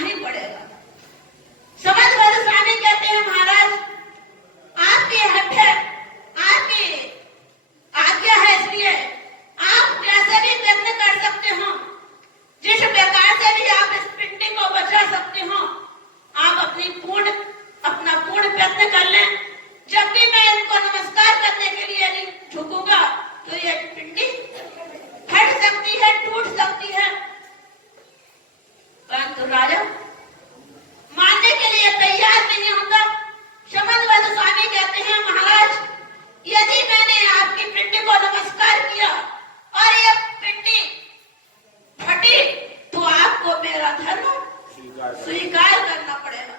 ही पड़ेगा। समझ वाले स्वामी कहते हैं महाराज आपकी हट है, आपकी आज्ञा है, इसलिए आप जैसे भी प्रयत्न कर सकते हो, जिस प्रकार से भी आप इस पिंडी को बचा सकते हो, आप अपना पूर्ण प्रयत्न कर लें। जब भी मैं इनको नमस्कार करने के लिए झुकूंगा तो ये पिंडी फट सकती है, टूट सकती है, परंतु राजा मानने के लिए तैयार नहीं होता। शमंतवत स्वामी कहते हैं महाराज यदि मैंने आपकी पिंडी को नमस्कार किया और ये पिंडी फटी तो आपको मेरा धर्म स्वीकार करना पड़ेगा।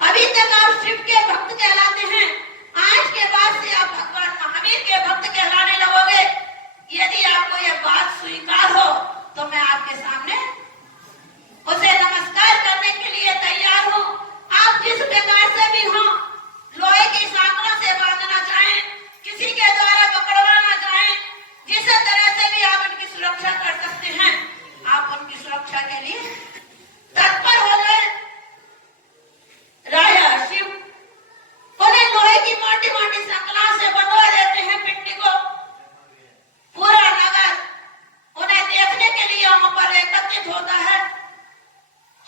अभी तक आप शिव के भक्त कहलाते हैं, आज के बाद से आप भगवान महावीर के भक्त कहलाने लगोगे। यदि आपको यह बात स्वीकार हो तो मैं आपके सामने उसे नमस्कार करने के लिए तैयार हूँ। आप जिस प्रकार से भी हो, लोहे की सांकड़ों से बांधना चाहें, किसी के द्वारा पकड़वाना चाहें, जिस तरह से भी आप उनकी सुरक्षा कर सकते हैं, आप उनकी सुरक्षा के लिए तत्पर हो जाए। राजा शिव उन्हें लोहे की मोटी मोटी संकला से बनवा देते हैं पिंडी को। पूरा नगर उन्हें देखने के लिए वहां पर एकत्रित होता है।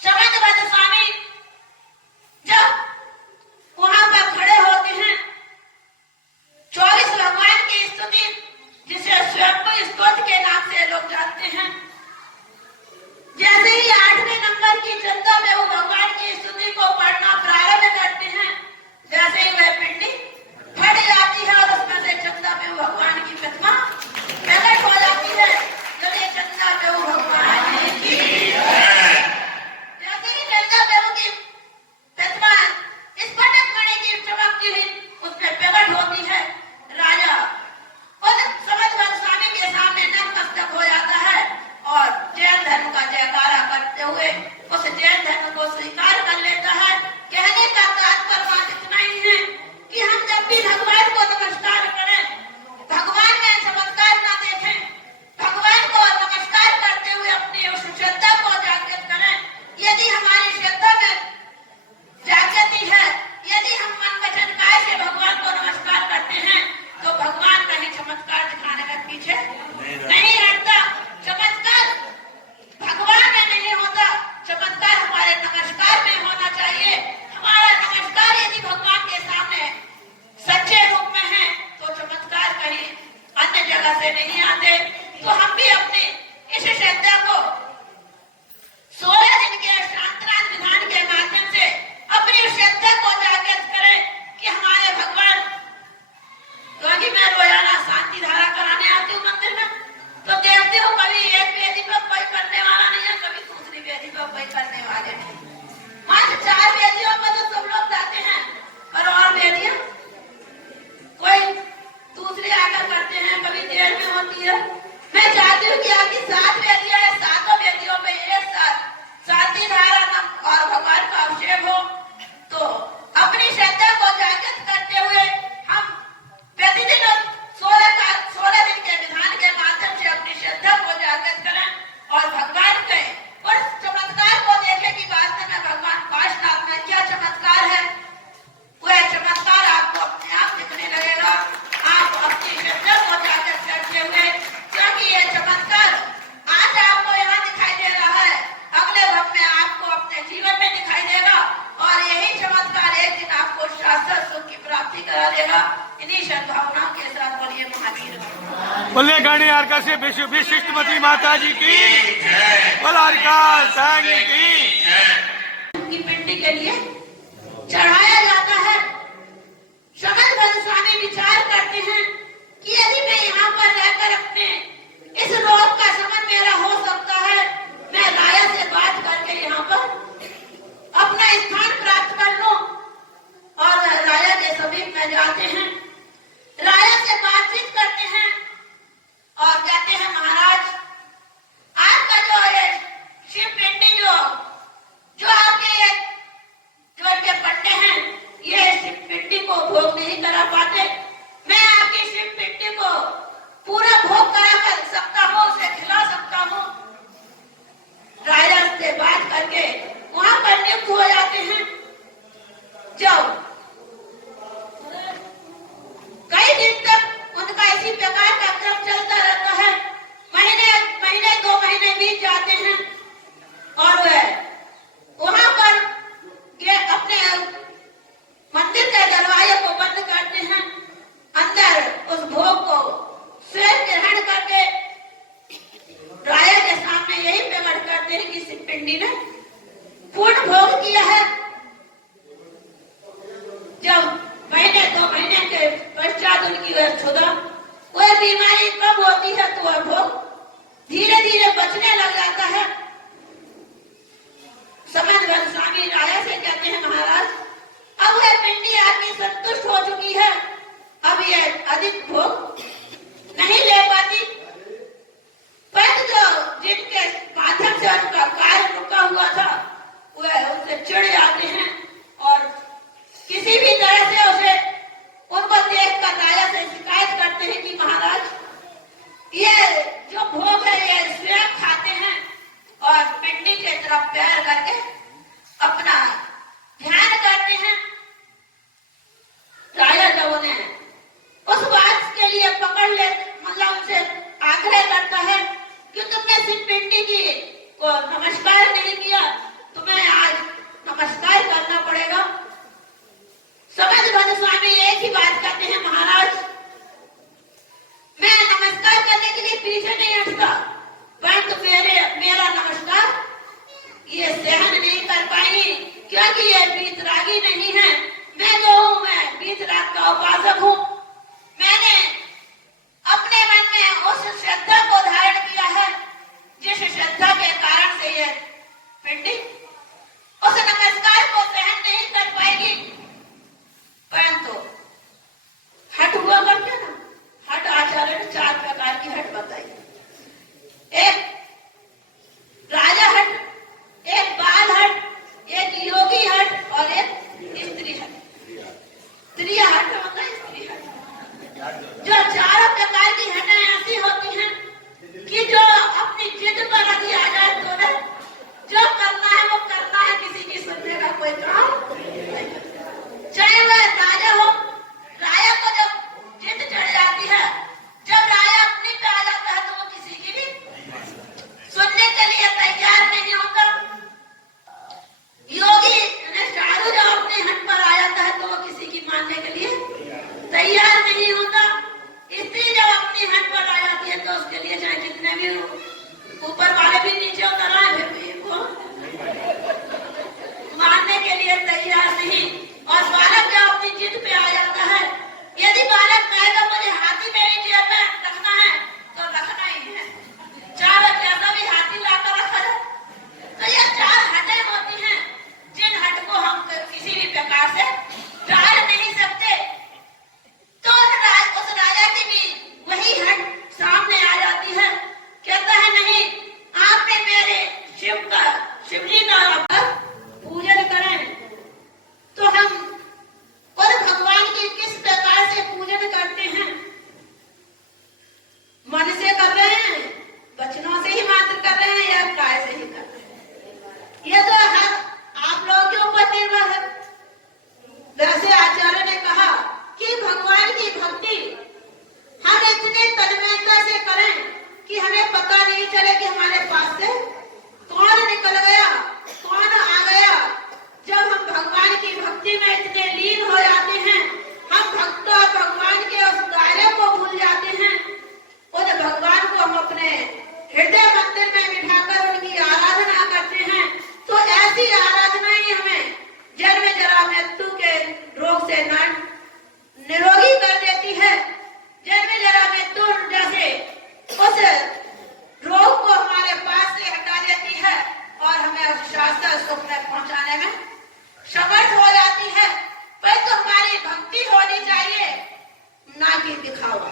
शमंतवत स्वामी जब वहां पर खड़े होते हैं, 24 भगवान की स्तुति, जिसे स्वयं स्तोत्र के नाम से लोग जानते हैं, जैसे ही 8वें नंबर की चंदा में वो भगवान की स्तुति को पढ़ना प्रारंभ करते हैं, जैसे ही वह पिंडी फट जाती है और उसमें से चंदा में भगवान की प्रतिमा प्रकट हो जाती है। जैसे चंदा में भगवान की जैसे ही चंदा में की प्रतिमा स्फटिक मणि की चमकती हुई उसमें प्रकट होती है, राजा उस समंतवत स्वामी के सामने नतमस्तक हो जाता है और जैन धर्म का जयकारा करते हुए उस जैन धर्म को स्वीकार कर लेता है। कहने का तात्पर्य बात इतना ही है कि हम जब भी भगवान को नमस्कार करें, भगवान में चमत्कार न देखें, भगवान को नमस्कार करते हुए अपनी उस श्रद्धा को जागृत करें। यदि हमारी श्रद्धा में जागृति है, यदि हम मन वचन काया से भगवान को नमस्कार करते हैं, तो भगवान कहीं चमत्कार दिखाने का पीछे नहीं हटता। चमत्कार भगवान में नहीं होता, चमत्कार हमारे नमस्कार में होना चाहिए। हमारा नमस्कार यदि भगवान के सामने सच्चे रूप में है तो चमत्कार कहीं अन्य जगह से नहीं आते। तो हम भी अपनी इस श्रद्धा को 16 दिन के शांतरान विधान के माध्यम से अपनी श्रद्धा को जागृत करें कि हमारे भगवान, क्योंकि मैं रोजाना शांति धारा कराने आती हूँ मंदिर में, तो देखती हूँ कभी एक वेदी पर कोई करने वाला नहीं है, कभी दूसरी वेदी पर कोई करने वाले नहीं। मात्र 4 वेदियों पर तो सब लोग जाते हैं, पर और वेदियां कोई दूसरे आकर करते हैं, कभी देर में होती है। मैं चाहती हूँ कि आपकी 7 वेदियां है, 7 वेदियों में एक साथ शांति धारा और भगवान का अभिषेक हो। तो अपनी श्रद्धा को जागृत करते हुए हम प्रतिदिन 16 दिन के विधान के माध्यम से अपनी श्रद्धा को जागृत करें और भगवान के और चमत्कार को देखें कि वास्तव में भगवान काशनाथ में क्या चमत्कार है। वह चमत्कार आपको अपने आप दिखने लगेगा, आप अपनी श्रद्धा को जागृत करते हुए, क्योंकि यह चमत्कार आज आपको यहाँ दिखाई दे रहा है, अगले वक्त में आपको अपने जीवन में दिखाई देगा और यही चमत्कार एक दिन आपको शाश्वत सुख की प्राप्ति करा देगा। इन्हीं सद्भावनाओं के साथ बोलिए महावीर बोले गणे अर्का से विशिष्टमती माता जी की बलारिका संघ की पिंडी के लिए चढ़ाया जाता है। शमंतवत स्वामी विचार करते हैं कि यदि मैं यहाँ पर रहकर अपने इस रोग का शमन मेरा हो सकता है, मैं राया से बात करके यहाँ पर अपना स्थान प्राप्त कर लूं। और राया के समीप में जाते हैं, राया से बातचीत करते हैं और कहते हैं महाराज आपका जो है शिव पिंडी जो आपके पूर्ण भोग किया है। जब महीने 2 महीने के पश्चात उनकी वह क्षुधा, वह बीमारी कब होती है तो वह भोग धीरे धीरे बचने लग जाता है। समझ स्वामी राया से कहते हैं महाराज, अब वह पिंडी आदमी संतुष्ट हो चुकी है, अब यह अधिक भोग नहीं ले पाती। पर जो जिनके माध्यम से उनका कार्य रुका हुआ था वह उनसे चिढ़ जाते हैं और किसी भी तरह से उसे उनको देखकर राजा से शिकायत करते हैं कि महाराज ये जो भोग है ये स्वयं खाते हैं और पिंडी के तरफ पैर करके अपना ध्यान करते हैं। राजा जब उन्हें उस बात के लिए पकड़ ले, मतलब उनसे आग्रह करता है कि तुमने सिर्फ पिंडी की को नमस्कार नहीं किया, तुम्हें आज नमस्कार करना पड़ेगा। समझ भद्र स्वामी एक ही बात कहते हैं, महाराज मैं नमस्कार करने के लिए पीछे नहीं हटता, परंतु मेरा नमस्कार ये सहन नहीं कर पाएंगी, क्योंकि ये बीतरागी नहीं है। मैं जो हूँ मैं बीतराग का उपासक हूँ। मैंने अपने मन में उस श्रद्धा को धारण किया है जिस श्रद्धा के कारण से ये पिंडी उस नमस्कार को सहन नहीं कर पाएगी। परंतु हट हुआ करते ना, हट आचार्य ने 4 प्रकार की हट बताई। एक राजा हट, एक बाल हट, एक योगी हट और एक स्त्री हट। स्त्री हट होता है स्त्री हट। जो 4 प्रकार की हटें ऐसी होती हैं कि जो अपनी जिद पर अभी आ जाए तो वह जो करना है वो करना है, किसी की सुनने का कोई काम नहीं। चाहे वह राजा हो, राजा को जब जिद चढ़ जाती है, जब राजा अपनी पे आ जाता है तो वो किसी की भी सुनने के लिए तैयार नहीं होता। योगी साधु जब अपने हट पर आ जाता है तो वो किसी की मानने के लिए तैयार नहीं होता। स्त्री जब अपनी हट पर आ जाती है तो उसके लिए चाहे जितने भी ऊपर वाले भी नीचे उतर आए फिर भी वो मानने के लिए तैयार नहीं। और बालक जब अपनी जिद पे आ जाता है, यदि बालक कहेगा मुझे हाथी मेरी जेब में रखना है तो रखना ही है, चाहे कैसा भी हाथी लाकर रखा जाए। तो ये 4 हटें होती हैं जिन हट को हम किसी भी प्रकार से टाल नहीं सकते। तो उस राजा की भी वही हट सामने आ जाती है। कहता है नहीं, आपने मेरे शिवजी का पूजन करें तो हम और भगवान की किस प्रकार से पूजन करते हैं? मन से कर रहे हैं, वचनों से ही मात्र कर रहे हैं या काय से ही कर रहे हैं? ये तो हर आप लोगों के ऊपर निर्भर है। वैसे आचार्य ने कहा कि भगवान की भक्ति हम इतने तन्मयता से करें कि हमें पता नहीं चले कि हमारे पास से कौन निकल गया, कौन आ गया। जब हम भगवान की भक्ति में इतने लीन हो जाते हैं, हम भक्त और भगवान के उस दायरे को भूल जाते हैं। उन भगवान को हम अपने हृदय मंदिर में बिठाकर उनकी आराधना करते हैं, तो ऐसी आराधना ही हमें जन्म जरा मृत्यु के रोग से निरोगी कर देती है। जन्म जरा मृत्यु जैसे उस रोग को हमारे पास से हटा देती है और हमें उस शाश्वत सुख में पहुंचाने में समर्थ हो जाती है। पर तो हमारी भक्ति होनी चाहिए, ना कि दिखावा।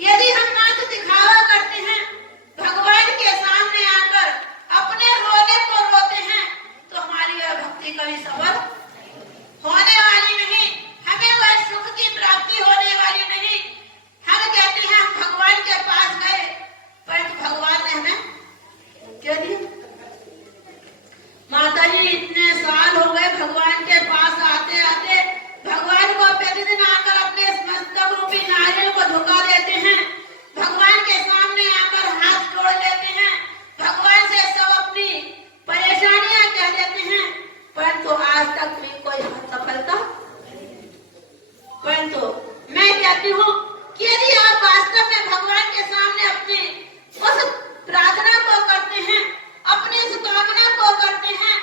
यदि हम मात्र दिखावा करते हैं, भगवान के सामने आकर अपने रोने को रोते हैं, तो हमारी वह भक्ति कभी सफल होने वाली नहीं, हमें वह सुख की प्राप्ति होने वाली नहीं। हम कहते हैं हम भगवान के पास गए, परंतु भगवान ने हमें क्या दिया? माता जी इतने साल हो गए भगवान के पास आते आते, भगवान को प्रतिदिन आकर अपने मस्तक रूपी नारियल को झुका देते हैं, भगवान के सामने आकर हाथ जोड़ लेते हैं, भगवान से सब अपनी परेशानियां कह देते हैं, परंतु आज तक भी कोई सफलता। परंतु मैं कहती हूँ कि यदि आप वास्तव में भगवान के सामने अपनी उस प्रार्थना को करते हैं, अपनी उस कामना को करते हैं,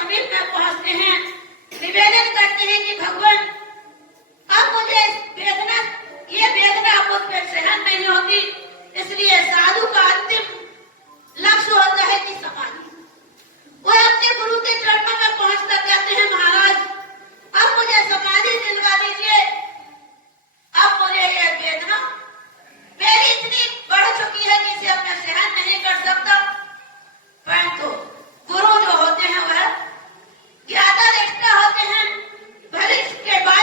समीप में पहुंचते हैं, निवेदन करते हैं कि भगवान अब मुझे ये वेदना मुझ पर सहन नहीं होती, इसलिए साधु का अंतिम लक्ष्य होता है कि समाधि। वो अपने गुरु के चरणों में पहुंचकर कहते हैं, महाराज अब मुझे समाधि दिलवा दीजिए, अब मुझे ये वेदना मेरी इतनी बढ़ चुकी है कि इसे अब मैं सहन नहीं कर सकता। परंतु गुरु जो होते हैं वह ज्ञाता निष्ठा होते हैं, भले इसके बाद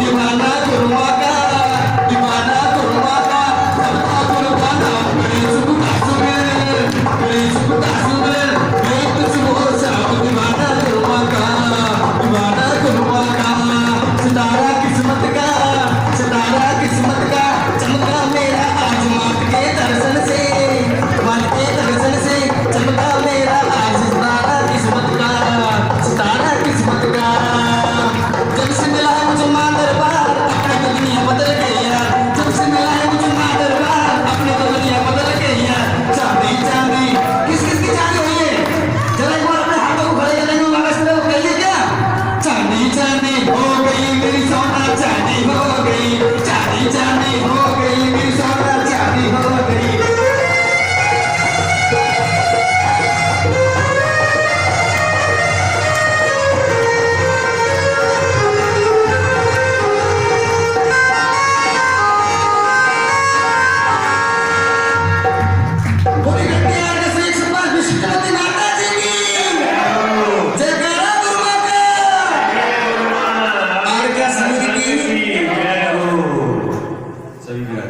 Dimana kurmaka, dimana kurmaka, sabta kurbana, beri suku tak sumber, itu semua sab. Dimana kurmaka, setara kismat ka, चमका मेरा आज मात के दर्शन से, चमका मेरा आज सितारा किस्मत का, जब से मिला है मुझे मां दरबार, अपनी तो दुनिया बदल गई यार, जब से मिला है मुझे मां दरबार, अपनी तो दुनिया बदल गई यार, चांदी चांदी, किस किस की चांदी हुई है, जरा एक बार अपने हाथों को खड़े करने में वापस में कहिए क्या, चांदी चांदी हो गई मेरी सोना, चांदी हो गई, चांदी चांदी हो गई मेरी सोना, चांदी हो गई। पूरी घटिया के से एक सपा विष्णुपति माता जी की जयकारा गुरु माता और क्या सभी की सभी की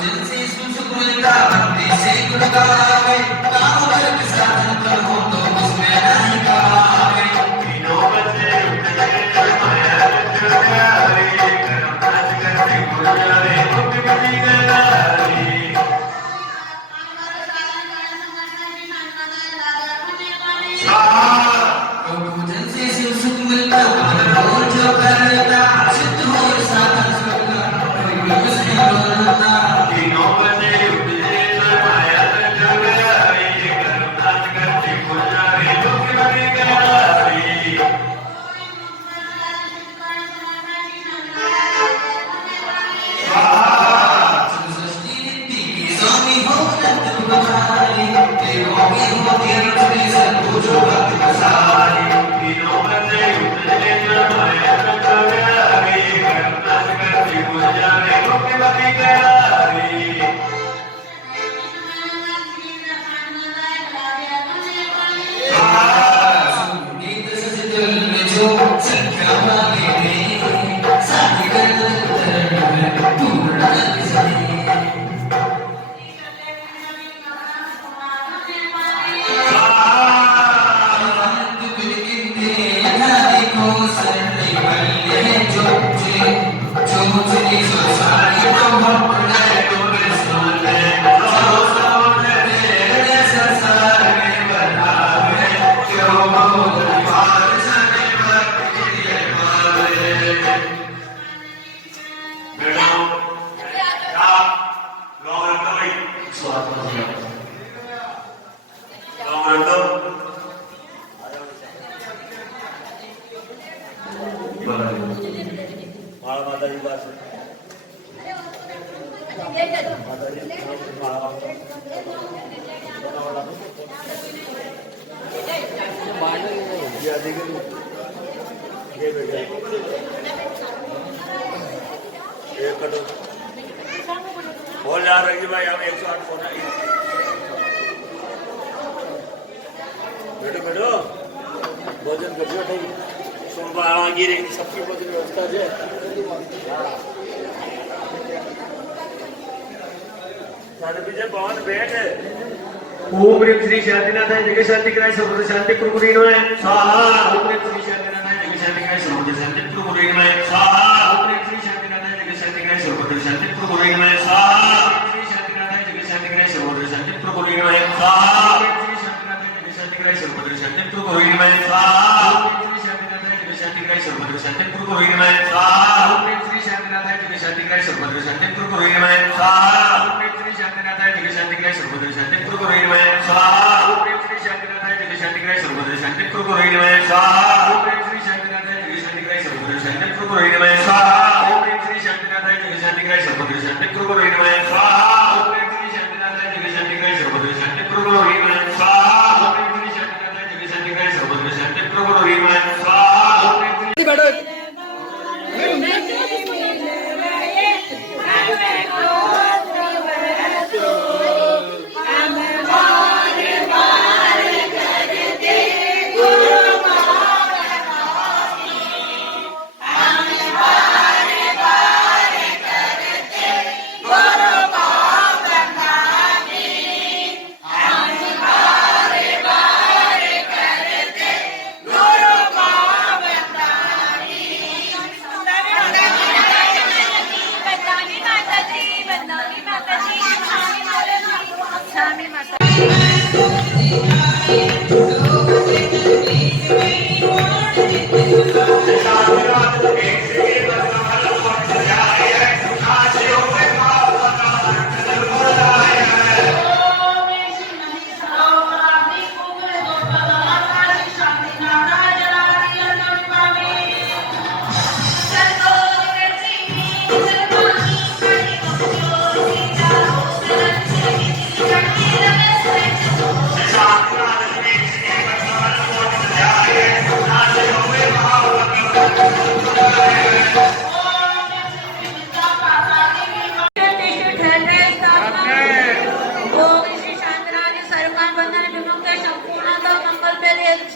जिनसे सुख मिलता भक्ति से गुण गावे, काम भर के साधन कर हो तो उसमें नहीं गावे। तीनों बच्चे उठे माया चढ़ावे, कर्म काज करते गुण गावे, मुक्ति मिली गई। जिनसे सुख मिलता भक्त हो जो करता, सिद्ध हो साधन तीनों बने उठे माया चढ़ावे, कर्म काज करते गुण गावे, मुक्ति मिली गई। स्वामी हो नंद कुमारी, देवों की हो तीर्थ में सब कुछ भक्त बसारी, तीनों बने उठे माया चढ़ावे, कर्म काज करते गुण गावे, मुक्ति मिली गई। गीत सज दिल में जो संख्या मांगे नहीं, साथी कर पूर्ण किसी माता जी पास बोल यार रही भाई हम 108 फोन बैठो बैठो भोजन करજો नहीं सोमवार आगे सबकी भोजन व्यवस्था है सारे पीछे पवन बैठ ओम ह्रीं श्री शांतिनाथाय जगत शांति कराय सर्वत्र शांति कुरमुरीनमः स्वाहा ओम ह्रीं श्री शांतिनाथाय जगत शांति कराय सर्वत्र शांति कुरमुरीनमः स्वाहा ओम ह्रीं श्री शांतिनाथाय जगत शांति कराय सर्वत्र शांति कुरमुरीनमः स्वाहा ओम ह्रीं श्री शांतिनाथाय जगत शांति कराय सर्वत्र शांति कुरमुरीनमः स्वाहा ओम ह्रीं श्री शांतिनाथाय जगत शांति कराय सर्वत्र शांति कुरमुरीनमः स्वाहा ओम ह्रीं श्री शांतिनाथाय जगत शांति कराय सर्वत्र शांति कुरमुरीनमः स्वाहा ओम ह्रीं श्री शांतिनाथाय जगत शांति कराय सर्वत्र शांति कुरमुरीनमः स्वाहा ओम ह्रीं श्री शांतिनाथाय जगत शांति कराय सर्वत्र शांति कुरमुरीनमः स्वाहा ओम ह्रीं श्री शांतिनाथाय जगत शांति कराय सर्वत्र शांति कुरमुरीनमः स्वाहा ओम ह्रीं श्री शांतिनाथाय जगत शांति कराय सर्वत्र शांति कुरमुरीनमः स्वाहा ओम ह्रीं श्री शांतिनाथाय जगत शांति कराय सर्वत्र शांति कुरमुरीनमः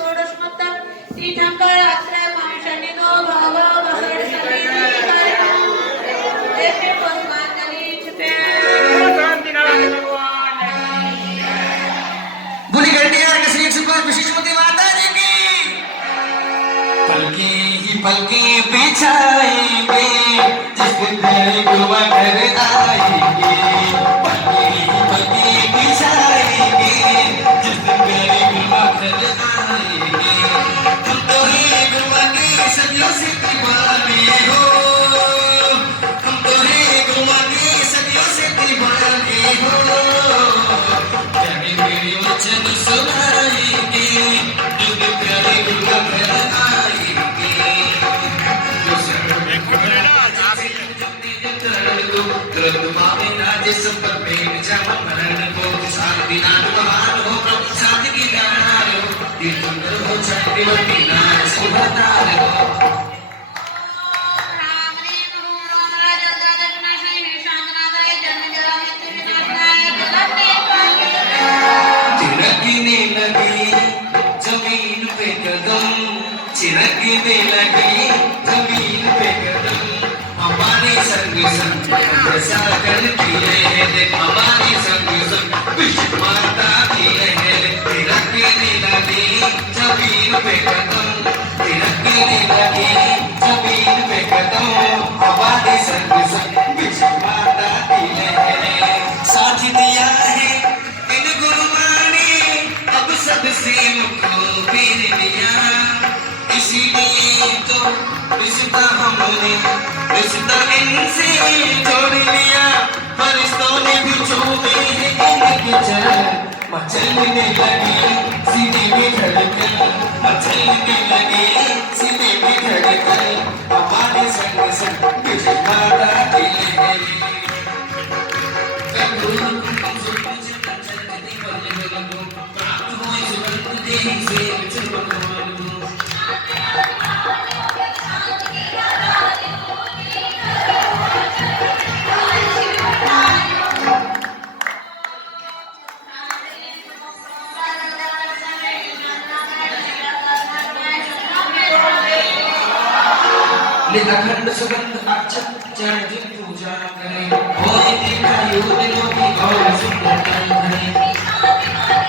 षोडशमोत्तर तीर्थंकर आश्रय मामशनिनो भाव बसड समिति कार्यक्रम देखे पुष्पांजलि छिपे बुरी घंटियां किसी सुपर विशिष्टमती माता जी की पलके ही पलके बिछाएंगे जिस दिन तेरे गुरुआ घर आएंगे पलके ही पलके बिछाएंगे जिस दिन तेरे गुरुआ घर आएंगे तुम तो ही गुरुआ के सदियों से दीवाने हो हम तो ही गुरुआ के सदियों से दीवाने हो प्यारे मेरे वचन सुनाएंगे जिस दिन तेरे गुरुआ घर आएंगे तुरंत मावे नाजे संपर में जहाँ मरण को साथ बिना तुम्हार हो प्रभु साथ की नार हो दिल सुंदर हो चाहे वही नार सुभतार हो राम रीम रूम राम राजा दादा विनाशाय शांतनादाय जन्म जरा मृत्यु विनाशाय कलंने पागे चिरकने लगी जमीन पे कदम चिरकने लगी जमीन पे कदम हमारे संग संग ऐसा करती है हमारे संग संग विश्व माता की है तिरकने लगी जमीन पे कदम तिरकने लगी जमीन पे कदम हमारे संग संग विश्व माता की है साथ दिया है इन गुरुओं ने अब सबसे मुझको पीर लिया इसीलिए तो रिश्ता हमने रिश्ता इनसे जोड़ लिया फरिश्तों ने भी छूटे इनके चरण मचलने लगी सीने में धड़कन मचलने लगी सीने में धड़कन हमारे संग संग विजय माता की अखंड सुगंध अक्षत चरण जिन पूजा करें होए दीर्घायु दिलों की गौर सुंदरता करें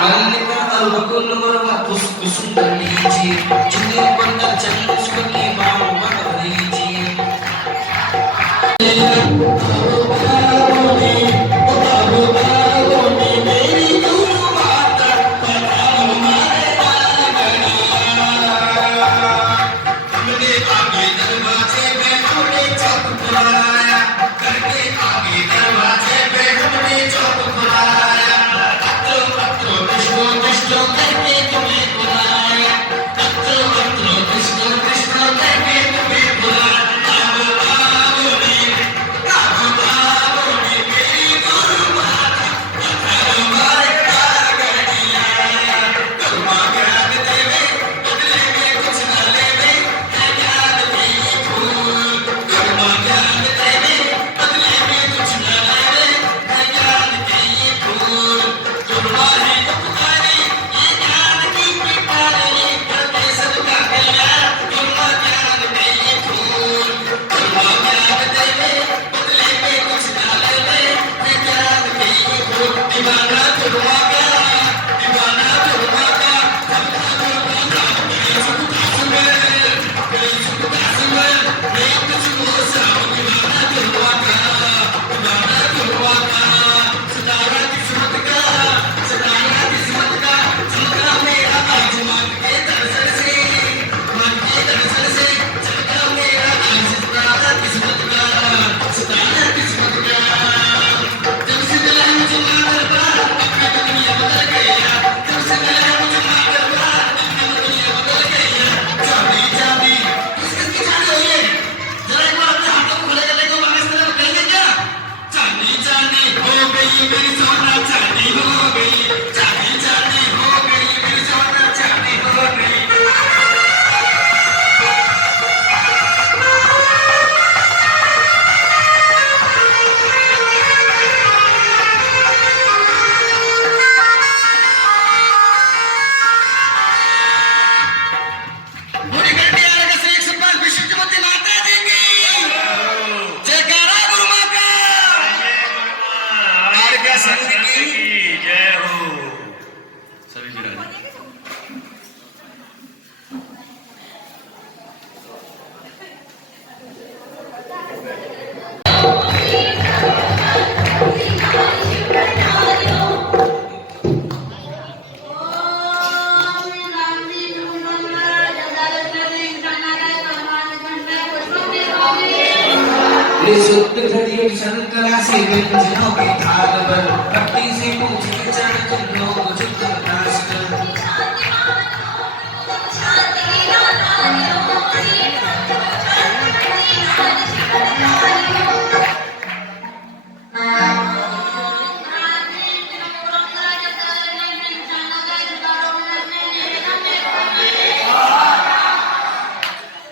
मल्लिका और बकुल वरवा पुष्प सुंदर लीजिए जिन्हें बंदर चंद उसकी माँ बन लीजिए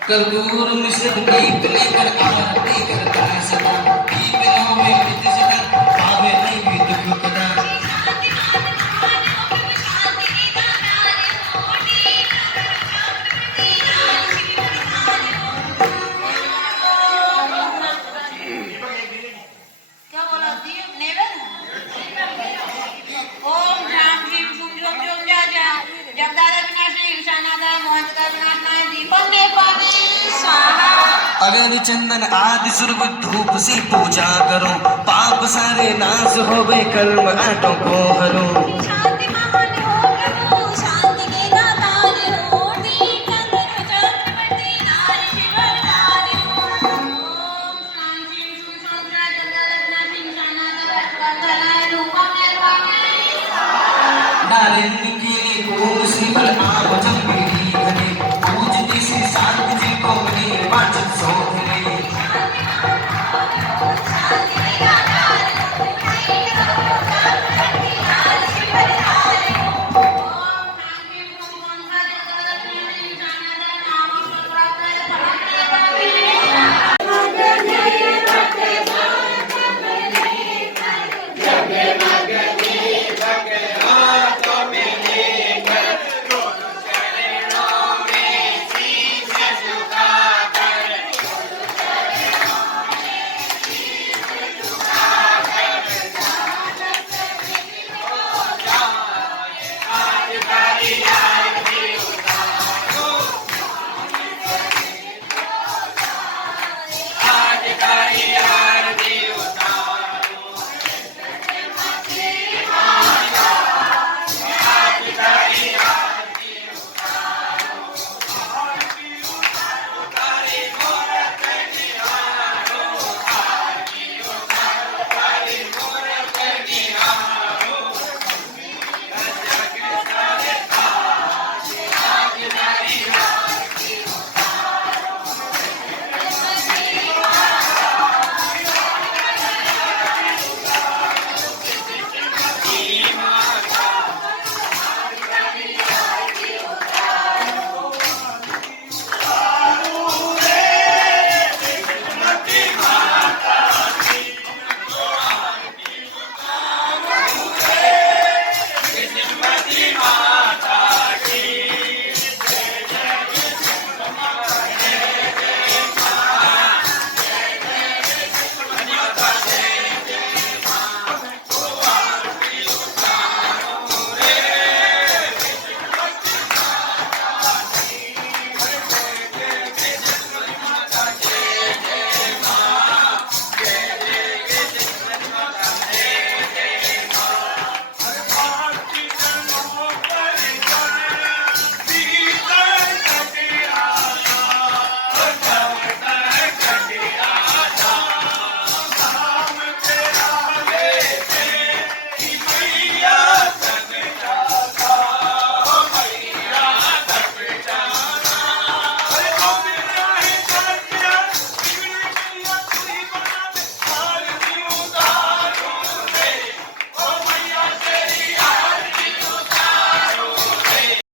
कर्पूर मिश्रित गीत लेकर आरती करता है सदा दीप में नित्य सदा पावे नहीं भी दुख कदा क्या बोला दीप नेवन ओम राम भीम झूम झूम झूम जा जा जगदारा विनाशनाय ईशानादा मोहनका विनाशनाय दीपम ने पावे स्वाहा अगर चंदन आदि सुरभ धूप से पूजा करो पाप सारे नाश होवे कर्म आटों को हरो शांति महान हो प्रभु शांति के दातार हो दीन बंधु चक्रवर्ती नारी शिवरदारी ओम शांति सुसंग्रह जगदारा विनाशनाय ईशानादा वंदनाय रूपम ने पावे नारिन की कोम श्रीफल आप जब मेरी घने पूजती श्री शांति जी को मने वाचन सोधरे